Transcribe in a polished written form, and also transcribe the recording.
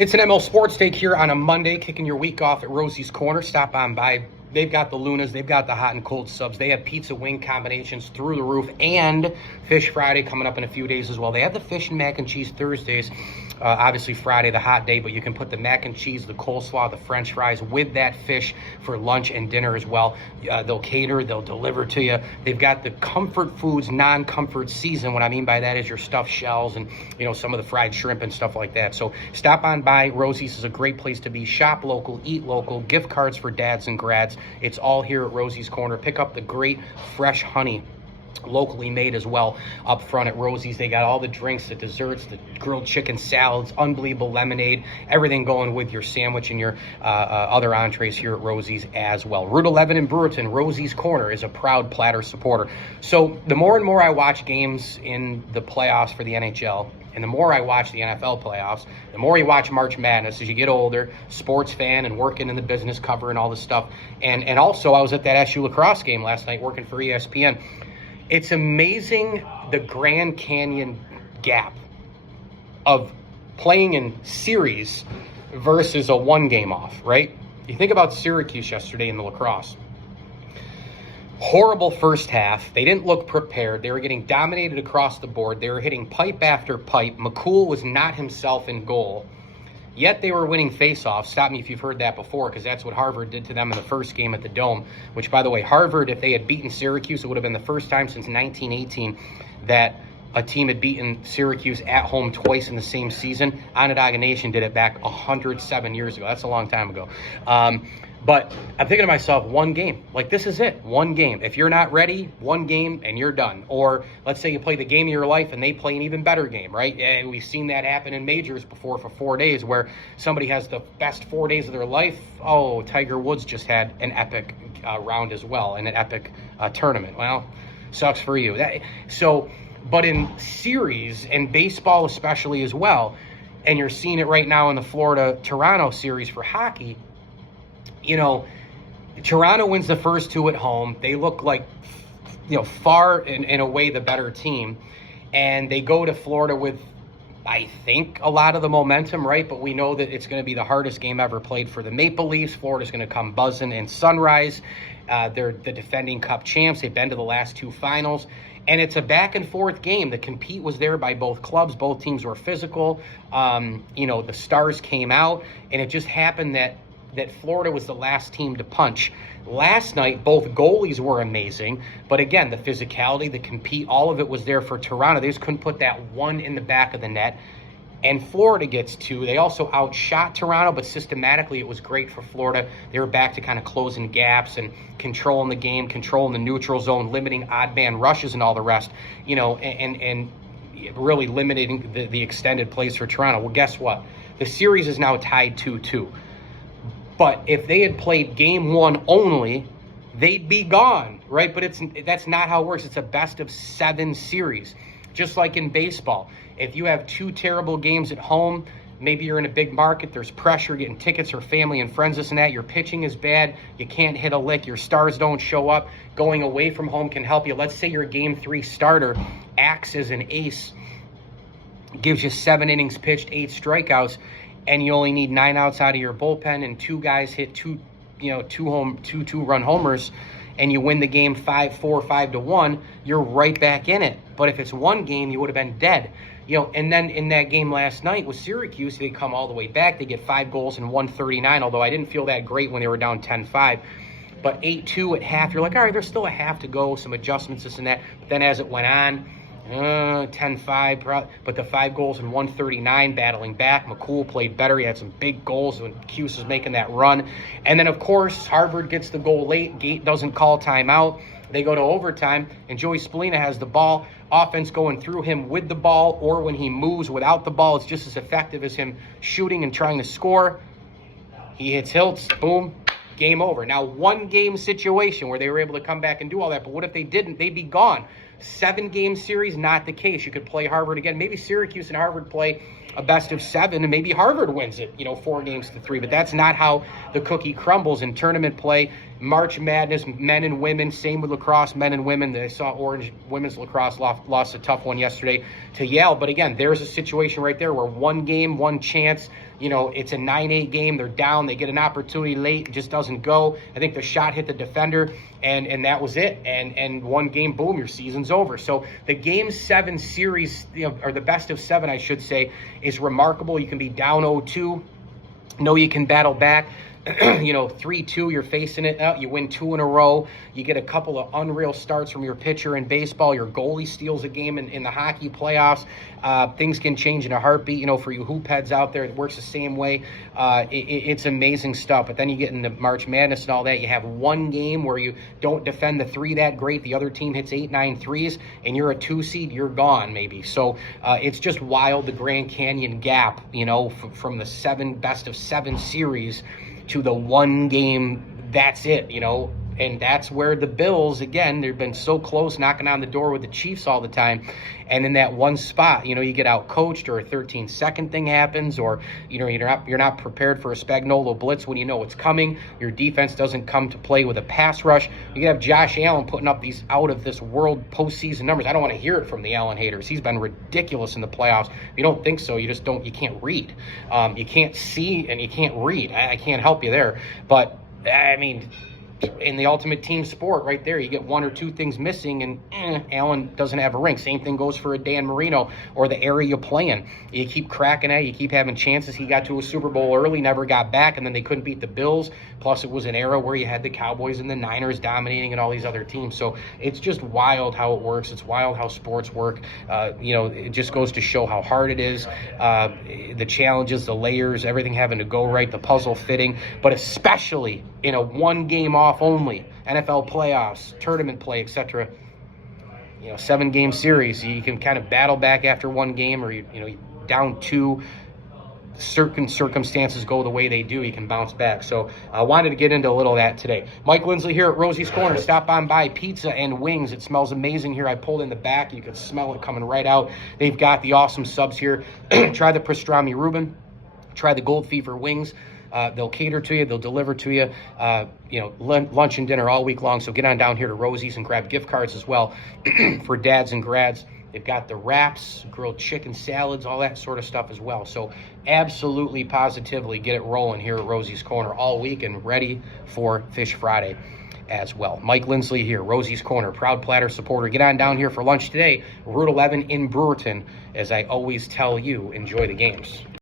It's an ML Sports Take here on a Monday, kicking your week off at Rosie's Corner. Stop on by. They've got the Lunas, they've got the hot and cold subs, they have pizza wing combinations through the roof, and Fish Friday coming up in a few days as well. They have the fish and mac and cheese Thursdays, obviously Friday, the hot day, but you can put the mac and cheese, the coleslaw, the french fries with that fish for lunch and dinner as well. They'll cater, they'll deliver to you. They've got the comfort foods, non-comfort season. What I mean by that is your stuffed shells and, some of the fried shrimp and stuff like that. So stop on by. Rosie's is a great place to be. Shop local, eat local, gift cards for dads and grads. It's all here at Rosie's Corner. Pick up the great fresh honey, locally made as well, up front at Rosie's. They got all the drinks, the desserts, the grilled chicken salads, unbelievable lemonade, everything going with your sandwich and your other entrees here at Rosie's as well. Route 11 in Brewerton, Rosie's Corner is a proud Platter supporter. So the more and more I watch games in the playoffs for the NHL, and the more I watch the NFL playoffs, the more you watch March Madness as you get older, sports fan and working in the business, covering all this stuff. And also, I was at that SU lacrosse game last night working for ESPN. It's amazing the Grand Canyon gap of playing in series versus a one game off, right? You think about Syracuse yesterday in the lacrosse. Horrible first half. They didn't look prepared. They were getting dominated across the board. They were hitting pipe after pipe. McCool was not himself in goal. Yet they were winning faceoffs. Stop me if you've heard that before, because that's what Harvard did to them in the first game at the Dome, which, by the way, Harvard, if they had beaten Syracuse, it would have been the first time since 1918 that a team had beaten Syracuse at home twice in the same season. Onondaga Nation did it back 107 years ago. That's a long time ago. But I'm thinking to myself, one game. Like, this is it. One game. If you're not ready, one game and you're done. Or let's say you play the game of your life and they play an even better game, right? And we've seen that happen in majors before for 4 days where somebody has the best 4 days of their life. Oh, Tiger Woods just had an epic round as well and an epic tournament. Well, sucks for you. But in series, and baseball especially as well, and you're seeing it right now in the Florida-Toronto series for hockey, Toronto wins the first two at home. They look like, far in a way the better team. And they go to Florida with, I think, a lot of the momentum, right? But we know that it's going to be the hardest game ever played for the Maple Leafs. Florida's going to come buzzing in Sunrise. They're the defending Cup champs. They've been to the last two finals. And it's a back-and-forth game. The compete was there by both clubs. Both teams were physical. The stars came out. And it just happened that Florida was the last team to punch. Last night, both goalies were amazing. But again, the physicality, the compete, all of it was there for Toronto. They just couldn't put that one in the back of the net. And Florida gets two. They also outshot Toronto, but systematically it was great for Florida. They were back to kind of closing gaps and controlling the game, controlling the neutral zone, limiting odd man rushes and all the rest, and really limiting the extended plays for Toronto. Well, guess what? The series is now tied 2-2. But if they had played game one only, they'd be gone, right? But that's not how it works. It's a best of 7 series. Just like in baseball, if you have 2 terrible games at home, maybe you're in a big market, there's pressure, getting tickets for family and friends, this and that, your pitching is bad, you can't hit a lick, your stars don't show up, going away from home can help you. Let's say your game 3 starter acts as an ace, gives you 7 innings pitched, 8 strikeouts, and you only need 9 outs out of your bullpen, and 2 guys hit 2 run homers, and you win the game 5-4, 5-1, you're right back in it. But if it's one game, you would have been dead. And then in that game last night with Syracuse, they come all the way back. They get 5 goals in 139, although I didn't feel that great when they were down 10-5. But 8-2 at half, you're like, all right, there's still a half to go, some adjustments, this and that. But then as it went on, 10-5, but the 5 goals in 139, battling back. McCool played better. He had some big goals when Cuse was making that run. And then, of course, Harvard gets the goal late. Gate doesn't call timeout. They go to overtime, and Joey Spallina has the ball. Offense going through him with the ball, or when he moves without the ball, it's just as effective as him shooting and trying to score. He hits Hiltz, boom, game over. Now, one game situation where they were able to come back and do all that, but what if they didn't? They'd be gone. 7-game series, not the case. You could play Harvard again. Maybe Syracuse and Harvard play a best of 7, and maybe Harvard wins it, 4-3. But that's not how the cookie crumbles in tournament play. March Madness, men and women, same with lacrosse, men and women. I saw Orange women's lacrosse lost a tough one yesterday to Yale. But again, there's a situation right there where one game, one chance, it's a 9-8 game. They're down. They get an opportunity late. It just doesn't go. I think the shot hit the defender, and that was it. And one game, boom, your season's over. So the Game 7 series, or the best of 7, I should say, is remarkable. You can be down 0-2. Know you can battle back. 3-2, you're facing it out. You win 2 in a row. You get a couple of unreal starts from your pitcher in baseball. Your goalie steals a game in the hockey playoffs. Things can change in a heartbeat. For you hoop heads out there, it works the same way. It's amazing stuff. But then you get into March Madness and all that. You have one game where you don't defend the 3 that great. The other team hits 8-9 threes, and you're a 2 seed. You're gone, maybe. So it's just wild, the Grand Canyon gap, from the best of 7 series to the one game, that's it, and that's where the Bills, again, they've been so close, knocking on the door with the Chiefs all the time, and in that one spot, you get out coached, or a 13-second thing happens, or you're not prepared for a Spagnuolo blitz when you know it's coming. Your defense doesn't come to play with a pass rush. You can have Josh Allen putting up these out of this world postseason numbers. I don't want to hear it from the Allen haters. He's been ridiculous in the playoffs. If you don't think so, you can't read. You can't see and you can't read. I can't help you there, but I mean, in the ultimate team sport right there, you get 1 or 2 things missing, and Allen doesn't have a ring. Same thing goes for a Dan Marino or the area you play in. You keep cracking at it, you keep having chances. He got to a Super Bowl early, never got back, and then they couldn't beat the Bills. Plus, it was an era where you had the Cowboys and the Niners dominating and all these other teams. So it's just wild how it works. It's wild how sports work. It just goes to show how hard it is. The challenges, the layers, everything having to go right, the puzzle fitting, but especially in a one-game off only, NFL playoffs, tournament play, etc. 7-game series, you can kind of battle back after one game, or you down 2. Certain circumstances go the way they do, you can bounce back. So I wanted to get into a little of that today. Mike Lindsley here at Rosie's Corner. Stop on by. Pizza and wings. It smells amazing here. I pulled in the back. You can smell it coming right out. They've got the awesome subs here. Try the pastrami Reuben. Try the Gold Fever wings. They'll cater to you. They'll deliver to you, lunch and dinner all week long. So get on down here to Rosie's and grab gift cards as well for dads and grads. They've got the wraps, grilled chicken salads, all that sort of stuff as well. So absolutely, positively get it rolling here at Rosie's Corner all week and ready for Fish Friday as well. Mike Lindsley here, Rosie's Corner, proud Platter supporter. Get on down here for lunch today, Route 11 in Brewerton. As I always tell you, enjoy the games.